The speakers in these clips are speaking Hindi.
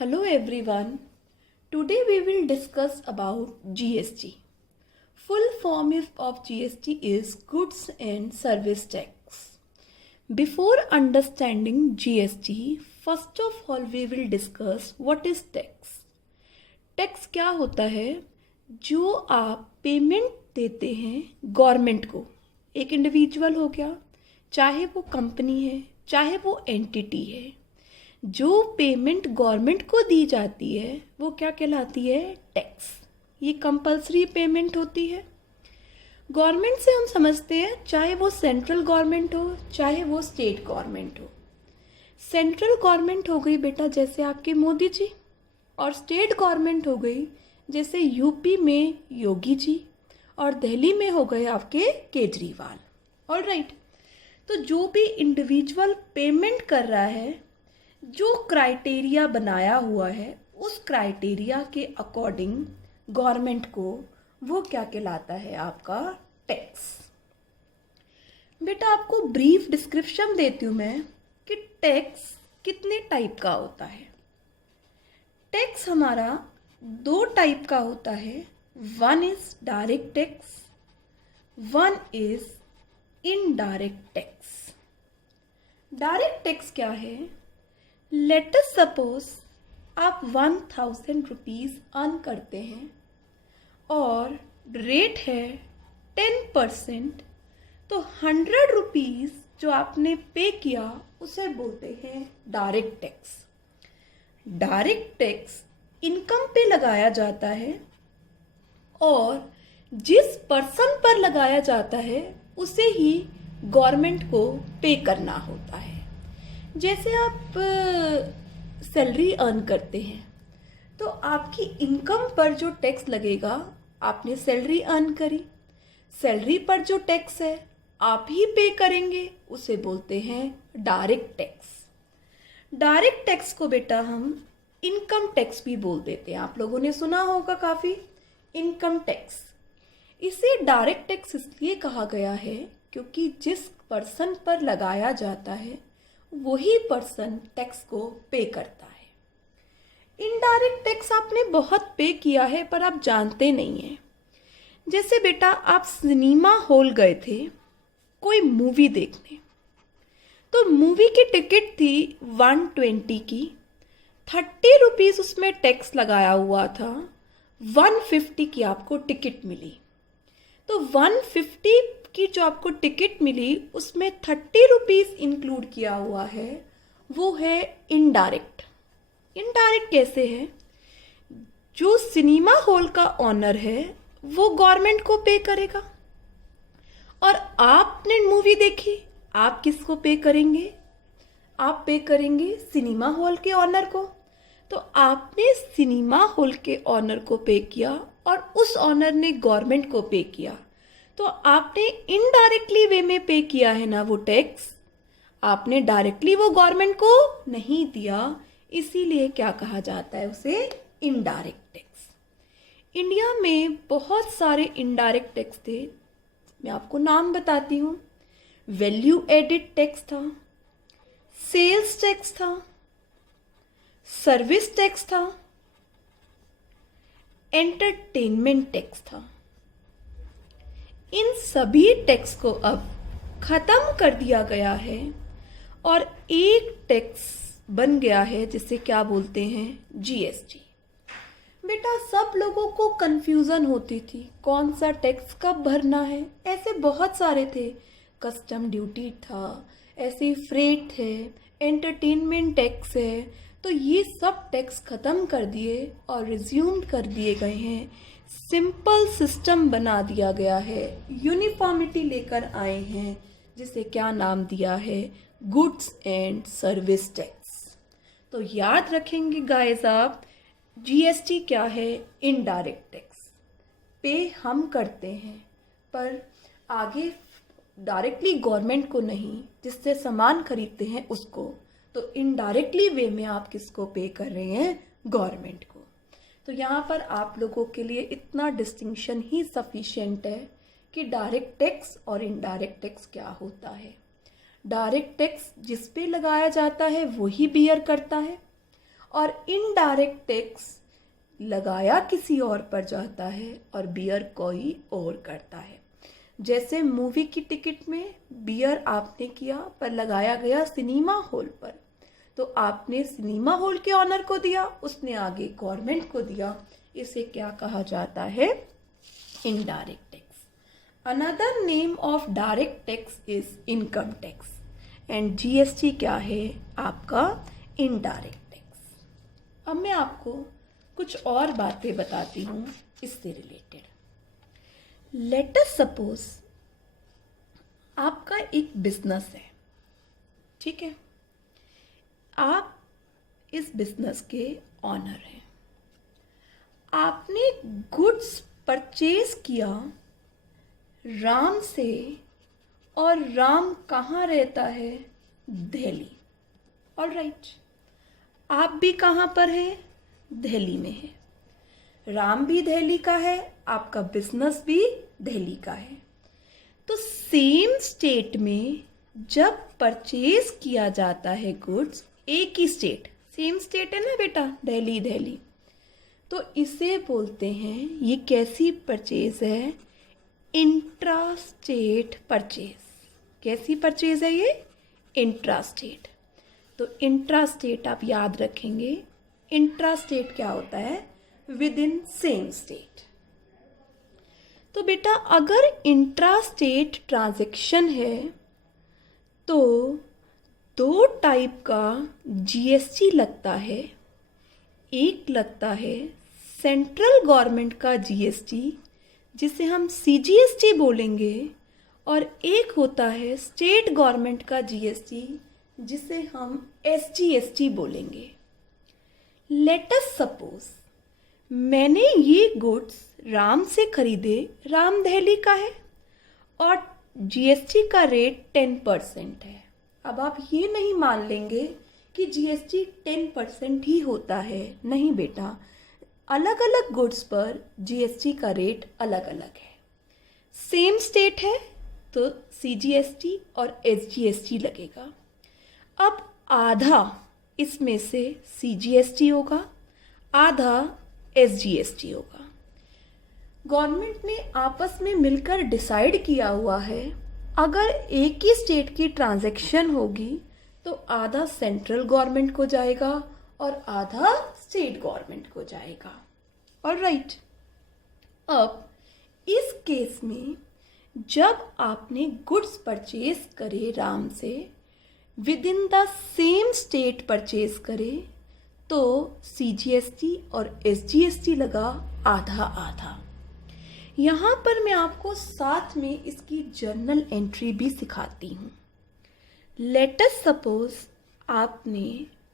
Hello everyone. Today we will discuss about GST. Full form of GST is Goods and Service Tax. Before understanding GST, first of all we will discuss what is tax. Tax क्या होता है? जो आप पेमेंट देते हैं गवर्नमेंट को, एक इंडिविजुअल हो गया, चाहे वो कंपनी है, चाहे वो एंटिटी है, जो पेमेंट गवर्नमेंट को दी जाती है वो क्या कहलाती है? टैक्स। ये कंपलसरी पेमेंट होती है। गवर्नमेंट से हम समझते हैं, चाहे वो सेंट्रल गवर्नमेंट हो, चाहे वो स्टेट गवर्नमेंट हो। सेंट्रल गवर्नमेंट हो गई बेटा जैसे आपके मोदी जी, और स्टेट गवर्नमेंट हो गई जैसे यूपी में योगी जी, और दिल्ली में हो गए आपके केजरीवाल। ऑलराइट, तो जो भी इंडिविजुअल पेमेंट कर रहा है, जो क्राइटेरिया बनाया हुआ है, उस क्राइटेरिया के अकॉर्डिंग गवर्नमेंट को वो क्या कहलाता है? आपका टैक्स। बेटा आपको ब्रीफ डिस्क्रिप्शन देती हूँ मैं कि टैक्स कितने टाइप का होता है। टैक्स हमारा दो टाइप का होता है। One is direct tax, one is indirect tax. Direct tax क्या है? लेट अस सपोज आप 1000 रुपीज़ अर्न करते हैं और रेट है 10%, तो 100 रुपीज़ जो आपने पे किया उसे बोलते हैं direct tax. Direct tax income पे लगाया जाता है और जिस पर्सन पर लगाया जाता है उसे ही गवर्नमेंट को पे करना होता है। जैसे आप सैलरी अर्न करते हैं तो आपकी इनकम पर जो टैक्स लगेगा, आपने सैलरी अर्न करी, सैलरी पर जो टैक्स है आप ही पे करेंगे, उसे बोलते हैं डायरेक्ट टैक्स। डायरेक्ट टैक्स को बेटा हम इनकम टैक्स भी बोल देते हैं। आप लोगों ने सुना होगा काफ़ी, इनकम टैक्स। इसे डायरेक्ट टैक्स इसलिए कहा गया है क्योंकि जिस पर्सन पर लगाया जाता है वही पर्सन टैक्स को पे करता है। इनडायरेक्ट टैक्स आपने बहुत पे किया है पर आप जानते नहीं हैं। जैसे बेटा आप सिनेमा हॉल गए थे कोई मूवी देखने, तो मूवी की टिकट थी 120 की, 30 रुपीज़ उसमें टैक्स लगाया हुआ था, 150 की आपको टिकट मिली। तो 150 की जो आपको टिकट मिली उसमें 30 रुपीज़ इंक्लूड किया हुआ है, वो है इनडायरेक्ट। इनडायरेक्ट कैसे है? जो सिनेमा हॉल का ऑनर है वो गवर्नमेंट को पे करेगा, और आपने मूवी देखी, आप किसको पे करेंगे? आप पे करेंगे सिनेमा हॉल के ऑनर को। तो आपने सिनेमा हॉल के ऑनर को पे किया और उस ऑनर ने गवर्नमेंट को पे किया, तो आपने इनडायरेक्टली वे में पे किया है ना वो टैक्स। आपने डायरेक्टली वो गवर्नमेंट को नहीं दिया, इसीलिए क्या कहा जाता है उसे? Indirect tax. इंडिया में बहुत सारे इनडायरेक्ट टैक्स थे, मैं आपको नाम बताती हूँ। वैल्यू एडिड टैक्स था, सेल्स टैक्स था, सर्विस टैक्स था, एंटरटेनमेंट टैक्स था। इन सभी टैक्स को अब खत्म कर दिया गया है और एक टैक्स बन गया है जिसे क्या बोलते हैं? जीएसटी। बेटा सब लोगों को कंफ्यूजन होती थी कौन सा टैक्स कब भरना है। ऐसे बहुत सारे थे, कस्टम ड्यूटी था, ऐसे फ्रेट है, एंटरटेनमेंट टैक्स है। तो ये सब टैक्स ख़त्म कर दिए और रिज्यूम्ड कर दिए गए हैं। सिंपल सिस्टम बना दिया गया है, यूनिफॉर्मिटी लेकर आए हैं, जिसे क्या नाम दिया है? Goods and service tax. तो याद रखेंगे गाइस आप, जीएसटी क्या है? Indirect tax. पे हम करते हैं पर आगे डायरेक्टली गवर्नमेंट को नहीं, जिससे सामान खरीदते हैं उसको। तो इनडायरेक्टली वे में आप किसको पे कर रहे हैं? गवर्नमेंट को। तो यहाँ पर आप लोगों के लिए इतना डिस्टिंक्शन ही सफिशिएंट है कि डायरेक्ट टैक्स और इनडायरेक्ट टैक्स क्या होता है। डायरेक्ट टैक्स जिस पे लगाया जाता है वही बियर करता है, और इनडायरेक्ट टैक्स लगाया किसी और पर जाता है और बियर कोई और करता है। जैसे मूवी की टिकट में बियर आपने किया पर लगाया गया सिनेमा हॉल पर, तो आपने सिनेमा हॉल के ऑनर को दिया, उसने आगे गवर्नमेंट को दिया। इसे क्या कहा जाता है? Indirect tax. Another name of direct tax is income tax and GST क्या है? आपका इनडायरेक्ट टैक्स। अब मैं आपको कुछ और बातें बताती हूँ इससे रिलेटेड। लेट अस सपोज आपका एक बिजनेस है, ठीक है? आप इस बिजनेस के ऑनर हैं। आपने गुड्स परचेज किया राम से, और राम कहाँ रहता है? दिल्ली। ऑलराइट, आप भी कहाँ पर हैं? दिल्ली में है। राम भी दिल्ली का है, आपका बिजनेस भी दिल्ली का है। तो सेम स्टेट में जब परचेज किया जाता है गुड्स, एक ही स्टेट, सेम स्टेट है ना बेटा, दिल्ली दिल्ली, तो इसे बोलते हैं, ये कैसी परचेज है? Intra state purchase. कैसी परचेज है ये? Intra state. तो इंट्रा स्टेट आप याद रखेंगे, इंट्रा स्टेट क्या होता है? With in same state. तो बेटा अगर इंट्रा स्टेट ट्रांजैक्शन है तो दो टाइप का जीएसटी लगता है। एक लगता है सेंट्रल गवर्नमेंट का जीएसटी, जिसे हम सीजीएसटी बोलेंगे, और एक होता है स्टेट गवर्नमेंट का जीएसटी, जिसे हम एसजीएसटी बोलेंगे। लेट अस सपोज मैंने ये गुड्स राम से खरीदे, राम दिल्ली का है और जीएसटी का रेट 10% है। अब आप ये नहीं मान लेंगे कि जीएसटी 10% ही होता है, नहीं बेटा, अलग अलग गुड्स पर जीएसटी का रेट अलग अलग है। सेम स्टेट है तो सीजीएसटी और एसजीएसटी लगेगा। अब आधा इसमें से सीजीएसटी होगा, आधा एसजीएसटी होगा। गवर्नमेंट ने आपस में मिलकर डिसाइड किया हुआ है, अगर एक ही स्टेट की ट्रांजैक्शन होगी तो आधा सेंट्रल गवर्नमेंट को जाएगा और आधा स्टेट गवर्नमेंट को जाएगा। ऑलराइट, अब इस केस में जब आपने गुड्स परचेज करे राम से, with in the same state purchase करे, तो सीजीएसटी और एसजीएसटी लगा आधा आधा। यहाँ पर मैं आपको साथ में इसकी जर्नल एंट्री भी सिखाती हूँ। लेट अस सपोज आपने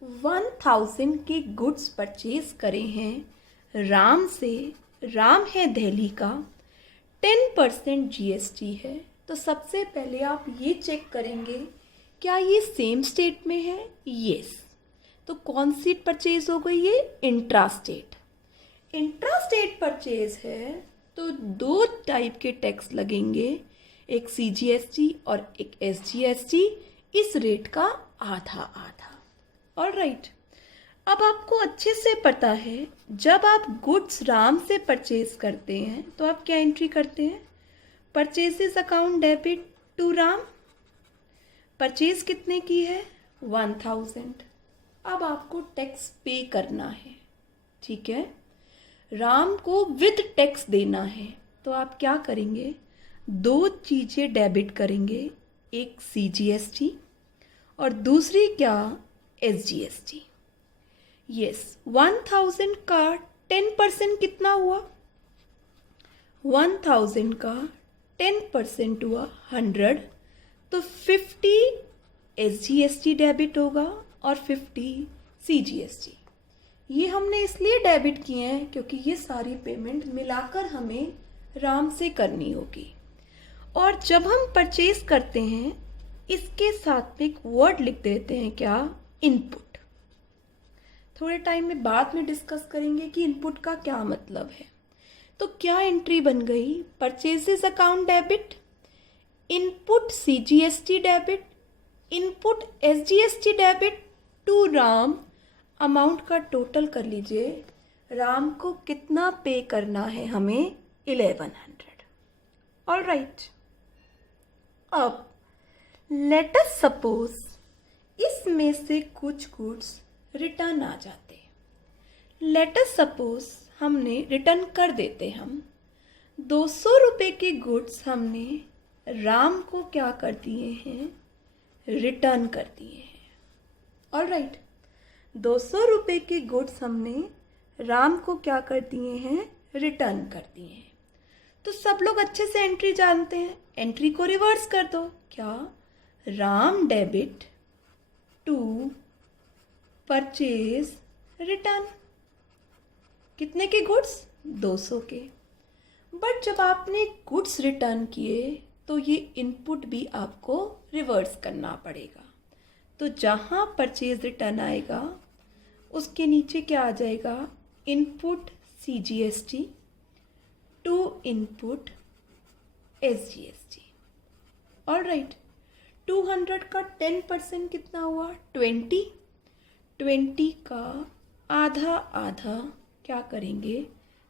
1000 के गुड्स परचेज करे हैं राम से, राम है दिल्ली का, 10% जीएसटी है। तो सबसे पहले आप ये चेक करेंगे क्या ये सेम स्टेट में है? यस। तो कौन सी परचेज हो गई? ये intra state. Intra state purchase है तो दो टाइप के टैक्स लगेंगे, एक सीजीएसटी और एक एसजीएसटी, इस रेट का आधा आधा। ऑलराइट, अब आपको अच्छे से पता है जब आप गुड्स राम से परचेज करते हैं तो आप क्या एंट्री करते हैं? Purchases account debit to Ram. Purchase कितने की है? 1000। अब आपको टैक्स पे करना है, ठीक है? राम को विद टैक्स देना है, तो आप क्या करेंगे? दो चीज़ें डेबिट करेंगे, एक सीजीएसटी और दूसरी क्या? एसजीएसटी। यस, 1000 का 10% कितना हुआ? 1000 का 10% हुआ 100, तो 50 एसजीएसटी डेबिट होगा और 50 सीजीएसटी। ये हमने इसलिए डेबिट किए हैं क्योंकि ये सारी पेमेंट मिलाकर हमें राम से करनी होगी। और जब हम परचेज करते हैं इसके साथ में एक वर्ड लिख देते हैं, क्या? इनपुट। थोड़े टाइम में बाद में डिस्कस करेंगे कि इनपुट का क्या मतलब है। तो क्या एंट्री बन गई? Purchases account debit, input CGST debit, input SGST debit to Ram, amount का टोटल कर लीजिए। राम को कितना पे करना है हमें? 1100। All right. अब लेट अस सपोज इसमें से कुछ गुड्स रिटर्न आ जाते। लेट अस सपोज हमने रिटर्न कर देते। हम 200 रुपये के गुड्स हमने राम को क्या कर दिए हैं? रिटर्न कर दिए हैं। All right. 200 रुपये के गुड्स हमने राम को क्या कर दिए हैं? रिटर्न कर दिए हैं। तो सब लोग अच्छे से एंट्री जानते हैं। एंट्री को रिवर्स कर दो। क्या? Ram debit to purchase return. कितने के गुड्स? 200 के। बट जब आपने गुड्स रिटर्न किए तो ये इनपुट भी आपको रिवर्स करना पड़ेगा। तो जहाँ परचेज रिटर्न आएगा उसके नीचे क्या आ जाएगा? Input CGST to input SGST। All right. 200 का 10% कितना हुआ? 20। 20 का आधा आधा क्या करेंगे?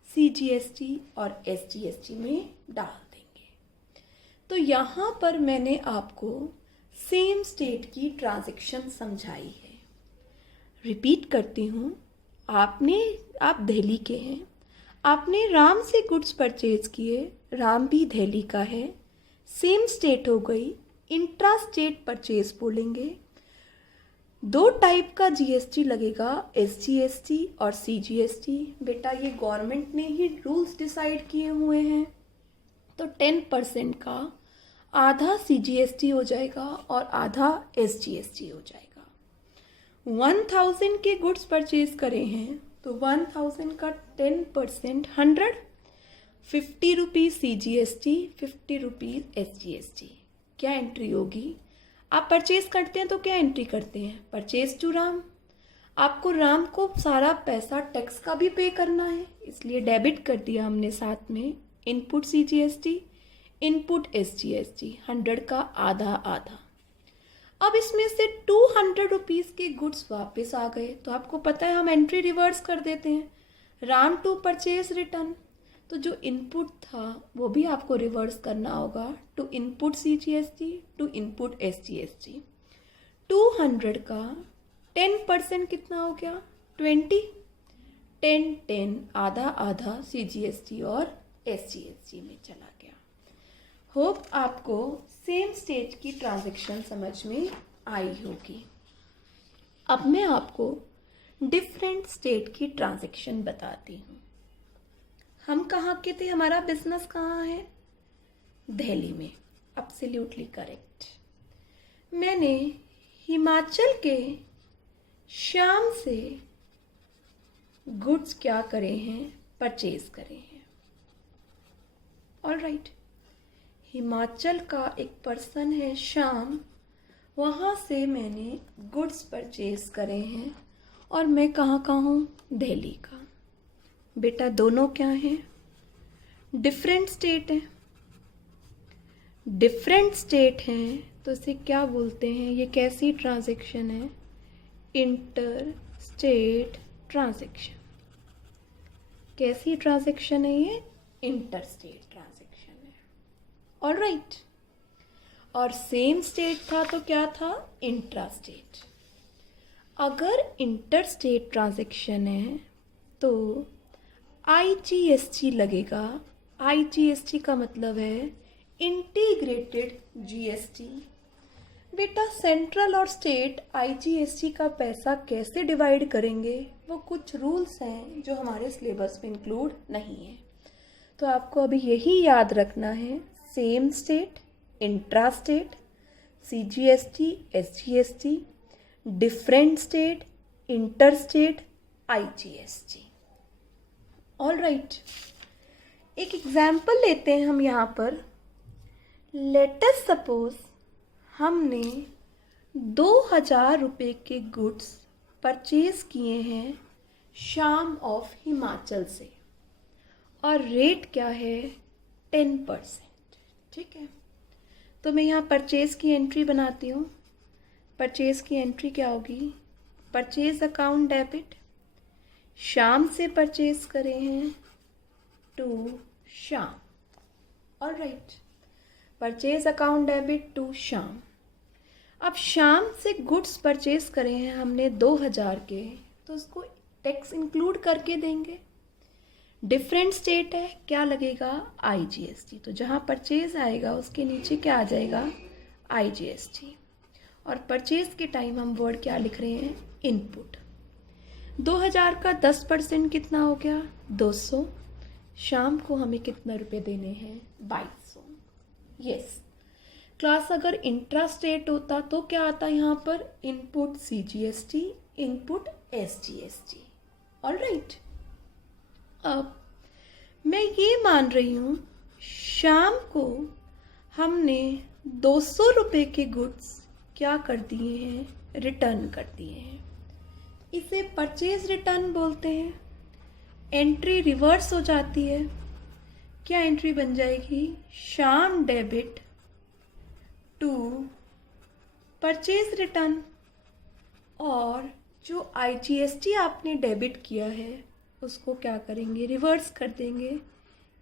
CGST और SGST में डाल देंगे। तो यहाँ पर मैंने आपको सेम स्टेट की ट्रांजैक्शन समझाई है। रिपीट करती हूँ। आप दिल्ली के हैं, आपने राम से गुड्स परचेज किए, राम भी दिल्ली का है, सेम स्टेट हो गई, इंट्रा स्टेट परचेज बोलेंगे। 2 टाइप का GST लगेगा, SGST और CGST। बेटा ये गवर्नमेंट ने ही रूल्स डिसाइड किए हुए हैं। तो 10% का आधा CGST हो जाएगा और आधा SGST हो जाएगा। 1000 के गुड्स परचेज करे हैं तो 1000 का 10% 100, 50 रुपीज़ CGST, 50 रुपीज़ SGST। क्या एंट्री होगी? आप परचेज करते हैं तो क्या एंट्री करते हैं? Purchase to Ram. आपको राम को सारा पैसा टैक्स का भी पे करना है, इसलिए डेबिट कर दिया हमने साथ में। इनपुट CGST, इनपुट SGST, 100 का आधा आधा। अब इसमें से 200 रुपीज़ के गुड्स वापस आ गए तो आपको पता है हम एंट्री रिवर्स कर देते हैं। Ram to purchase return. तो जो इनपुट था वो भी आपको रिवर्स करना होगा to input CGST to input SGST। 200 का 10% कितना हो गया? 20। 10 10 आधा आधा CGST और SGST में चला गया। होप आपको सेम स्टेज की ट्रांजैक्शन समझ में आई होगी। अब मैं आपको डिफरेंट स्टेट की ट्रांजैक्शन बताती हूँ। हम कहाँ के थे? हमारा बिजनेस कहाँ है? दिल्ली में। Absolutely correct. मैंने हिमाचल के शाम से गुड्स क्या करे हैं? परचेज करे हैं। All right. हिमाचल का एक पर्सन है श्याम, वहाँ से मैंने गुड्स परचेज करे हैं और मैं कहाँ का हूँ? दिल्ली का। बेटा दोनों क्या हैं? डिफरेंट स्टेट हैं। डिफरेंट स्टेट हैं तो इसे क्या बोलते हैं? ये कैसी ट्रांजैक्शन है? Inter state transaction. कैसी ट्रांजैक्शन है ये? इंटर स्टेट ट्रांजैक्शन है। All right. और सेम स्टेट था तो क्या था? Intra state. अगर इंटर स्टेट ट्रांजैक्शन है तो IGST लगेगा। IGST का मतलब है इंटीग्रेटेड GST। बेटा सेंट्रल और स्टेट IGST का पैसा कैसे डिवाइड करेंगे? वो कुछ रूल्स हैं जो हमारे सिलेबस में इंक्लूड नहीं है। तो आपको अभी यही याद रखना है, same state, intra state, CGST, SGST, different state, inter state, IGST। All right. एक एग्जाम्पल लेते हैं हम यहाँ पर। लेट अस सपोज हमने 2000 रुपये के गुड्स परचेज किए हैं शाम ऑफ हिमाचल से और रेट क्या है? 10%। ठीक है। तो मैं यहाँ परचेज की एंट्री बनाती हूँ। परचेज की एंट्री क्या होगी? परचेज अकाउंट डेबिट, शाम से परचेज करे हैं to Shyam. All right, purchase account debit to Shyam. अब शाम से गुड्स परचेज करे हैं हमने 2000 के, तो उसको टैक्स इंक्लूड करके देंगे। डिफरेंट स्टेट है, क्या लगेगा? IGST। तो जहाँ परचेज आएगा उसके नीचे क्या आ जाएगा? IGST। और परचेज के टाइम हम वर्ड क्या लिख रहे हैं? इनपुट। 2000 का 10% कितना हो गया? 200। शाम को हमें कितना रुपए देने हैं? 2200। यस क्लास, अगर इंट्रा स्टेट होता तो क्या आता यहाँ पर? Input CGST, input SGST। Alright, अब मैं ये मान रही हूँ शाम को हमने 200 रुपये के गुड्स क्या कर दिए हैं? रिटर्न कर दिए हैं। इसे परचेज रिटर्न बोलते हैं। एंट्री रिवर्स हो जाती है। क्या एंट्री बन जाएगी? शाम डेबिट टू परचेज रिटर्न। और जो IGST आपने डेबिट किया है उसको क्या करेंगे? रिवर्स कर देंगे।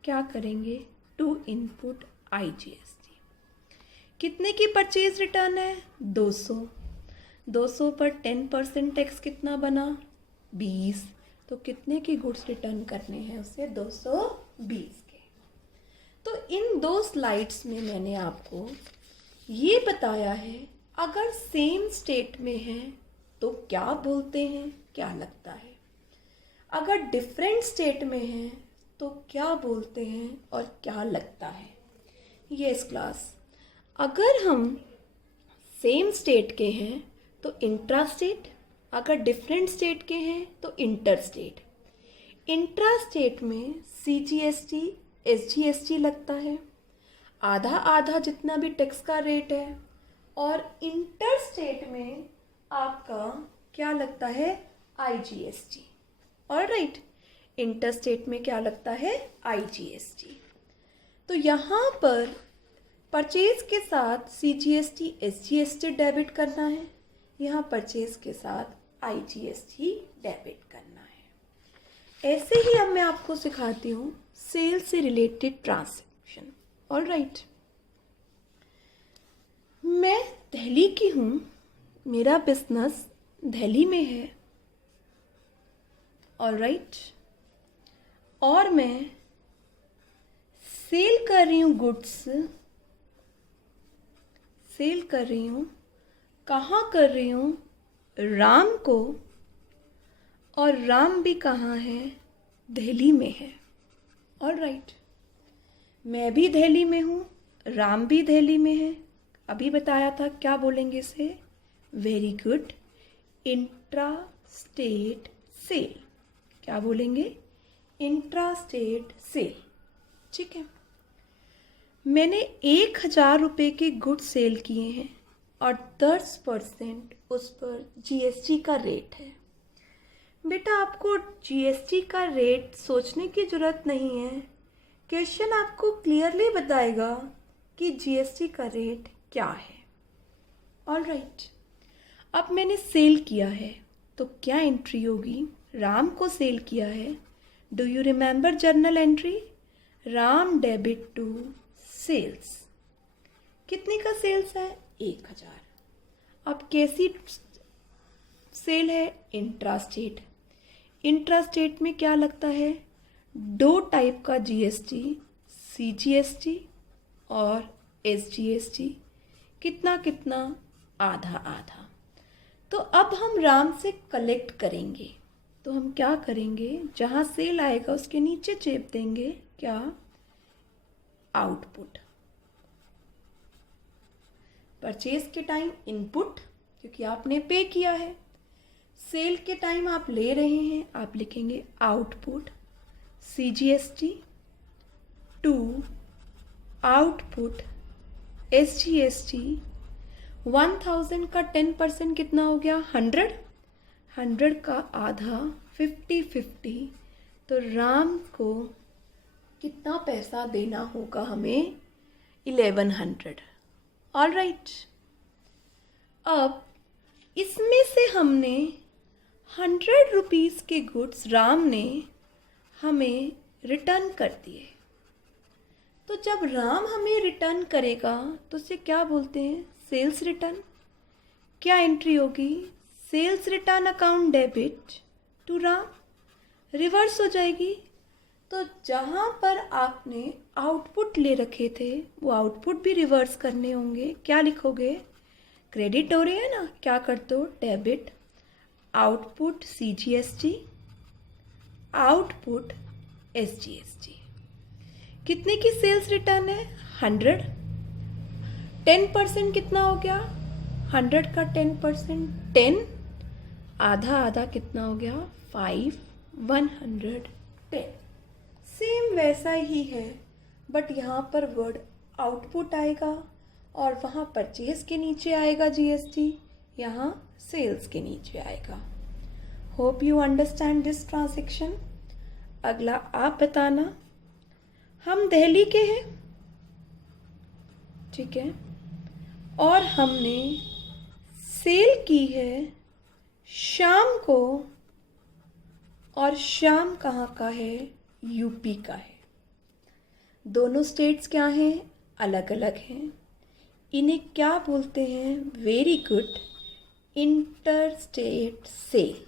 क्या करेंगे? To input IGST। कितने की परचेज रिटर्न है? 200। 200 पर 10% टैक्स कितना बना? 20। तो कितने की गुड्स रिटर्न करने हैं उसे? 220 के। तो इन 2 स्लाइड्स में मैंने आपको ये बताया है, अगर सेम स्टेट में है तो क्या बोलते हैं, क्या लगता है? अगर डिफरेंट स्टेट में है तो क्या बोलते हैं और क्या लगता है? यस क्लास, अगर हम सेम स्टेट के हैं तो इंट्रा स्टेट, अगर डिफरेंट स्टेट के हैं तो इंटर स्टेट। इंट्रा स्टेट में CGST SGST लगता है, आधा आधा जितना भी टैक्स का रेट है। और इंटर स्टेट में आपका क्या लगता है? IGST। ऑलराइट, इंटर स्टेट में क्या लगता है? IGST। तो यहाँ पर परचेज के साथ CGST SGST डेबिट करना है, यहाँ परचेज के साथ IGST डेबिट करना है। ऐसे ही अब मैं आपको सिखाती हूँ सेल से रिलेटेड ट्रांजैक्शन। ऑलराइट, मैं दिल्ली की हूँ, मेरा बिजनेस दिल्ली में है। ऑलराइट, और मैं सेल कर रही हूँ गुड्स, सेल कर रही हूँ, कहाँ कर रही हूँ? राम को। और राम भी कहाँ है? दिल्ली में है। ऑलराइट, मैं भी दिल्ली में हूँ, राम भी दिल्ली में है। अभी बताया था, क्या बोलेंगे इसे? Very good, intra state sale. क्या बोलेंगे? Intra state sale. ठीक है, मैंने 1000 रुपये के गुड सेल किए हैं और 10% उस पर GST का रेट है। बेटा, आपको GST का रेट सोचने की ज़रूरत नहीं है, क्वेश्चन आपको क्लियरली बताएगा कि GST का रेट क्या है। ऑलराइट, अब मैंने सेल किया है तो क्या एंट्री होगी? राम को सेल किया है। Do you remember journal entry? Ram debit to sales. कितने का सेल्स है? 1000। अब कैसी सेल है? Intra state. इंट्रा स्टेट में क्या लगता है? 2 टाइप का GST, CGST और SGST। कितना कितना? आधा आधा। तो अब हम राम से कलेक्ट करेंगे, तो हम क्या करेंगे? जहाँ सेल आएगा उसके नीचे चेप देंगे क्या? आउटपुट। परचेज के टाइम इनपुट, क्योंकि आपने पे किया है। सेल के टाइम आप ले रहे हैं, आप लिखेंगे output CGST to output SGST। 1000 का 10% कितना हो गया? 100। 100 का आधा 50-50। तो राम को कितना पैसा देना होगा हमें? 1100। ऑलराइट, अब इसमें से हमने ₹100 के गुड्स राम ने हमें रिटर्न कर दिए। तो जब राम हमें रिटर्न करेगा तो उसे क्या बोलते हैं? Sales return. क्या एंट्री होगी? Sales return account debit to Ram, reverse हो जाएगी। तो जहाँ पर आपने आउटपुट ले रखे थे वो आउटपुट भी रिवर्स करने होंगे। क्या लिखोगे? क्रेडिट हो रही है ना, क्या करते हो? Debit output CGST, output SGST। कितने की सेल्स रिटर्न है? 100। 10% कितना हो गया? 100 का 10%, 10। आधा आधा कितना हो गया? 5, 110। सेम वैसा ही है, बट यहाँ पर वर्ड आउटपुट आएगा और वहाँ परचेज के नीचे आएगा GST, यहाँ सेल्स के नीचे आएगा। Hope you understand this transaction. अगला आप बताना। हम दिल्ली के हैं, ठीक है, और हमने सेल की है शाम को, और शाम कहाँ का है? यूपी का है। दोनों स्टेट्स क्या हैं? अलग अलग हैं। इन्हें क्या बोलते हैं? Very good, inter state sale.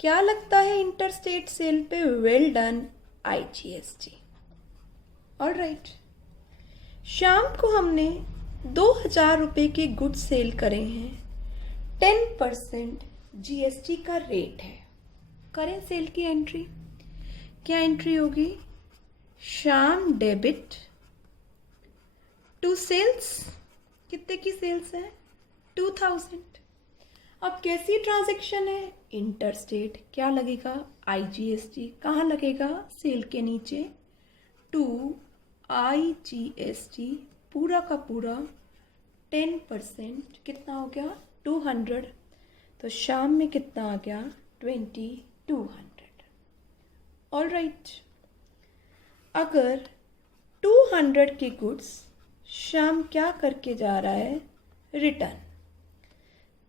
क्या लगता है इंटर स्टेट सेल पे? Well done, IGST। All right. Shyam को हमने 2000 रुपये के गुड्स सेल करे हैं। 10% GST का रेट है। करें सेल की एंट्री। क्या एंट्री होगी? शाम डेबिट टू सेल्स। कितने की सेल्स है? 2000। अब कैसी ट्रांजैक्शन है? Inter state. क्या लगेगा? IGST। कहाँ लगेगा? सेल के नीचे। टू IGST पूरा का पूरा 10% कितना हो गया? 200। तो शाम में कितना आ गया? 2200। All right. अगर 200 के गुड्स शाम क्या करके जा रहा है? रिटर्न।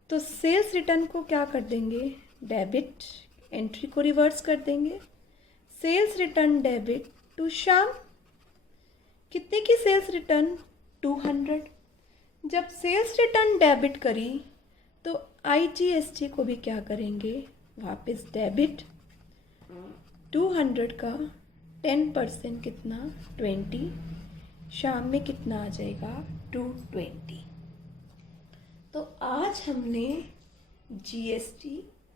तो सेल्स रिटर्न को क्या कर देंगे? डेबिट। एंट्री को रिवर्स कर देंगे। सेल्स रिटर्न डेबिट टू शाम। कितने की सेल्स रिटर्न? 200। जब सेल्स रिटर्न डेबिट करी तो IGST को भी क्या करेंगे? वापस डेबिट। 200 का 10% कितना? 20। शाम में कितना आ जाएगा? 220। तो आज हमने GST,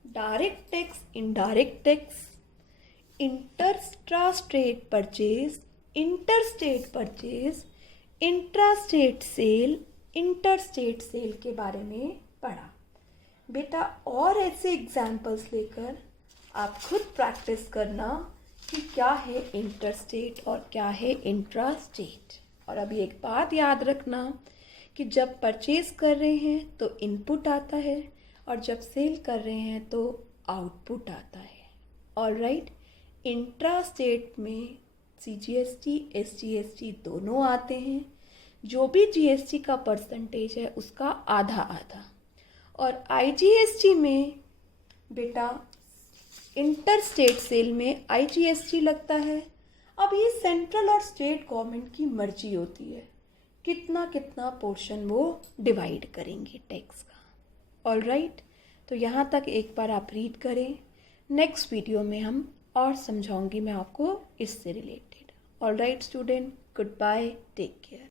direct tax, indirect tax, intra state purchase, inter state purchase, intra state sale, inter state sale के बारे में पढ़ा। बेटा और ऐसे एग्जाम्पल्स लेकर आप खुद प्रैक्टिस करना कि क्या है इंटर स्टेट और क्या है इंट्रा स्टेट। और अभी एक बात याद रखना कि जब परचेज कर रहे हैं तो इनपुट आता है और जब सेल कर रहे हैं तो आउटपुट आता है। ऑलराइट। इंट्रा स्टेट में CGST, SGST दोनों आते हैं। जो भी GST का परसेंटेज है उसका आधा आधा। और IGST में बेटा इंटर स्टेट सेल में IGST लगता है। अब ये सेंट्रल और स्टेट गवर्नमेंट की मर्जी होती है कितना कितना पोर्शन वो डिवाइड करेंगे टैक्स का। ऑलराइट। तो यहाँ तक एक बार आप रीड करें। नेक्स्ट वीडियो में हम और समझाऊंगी मैं आपको इससे related. All right student, good bye, take care.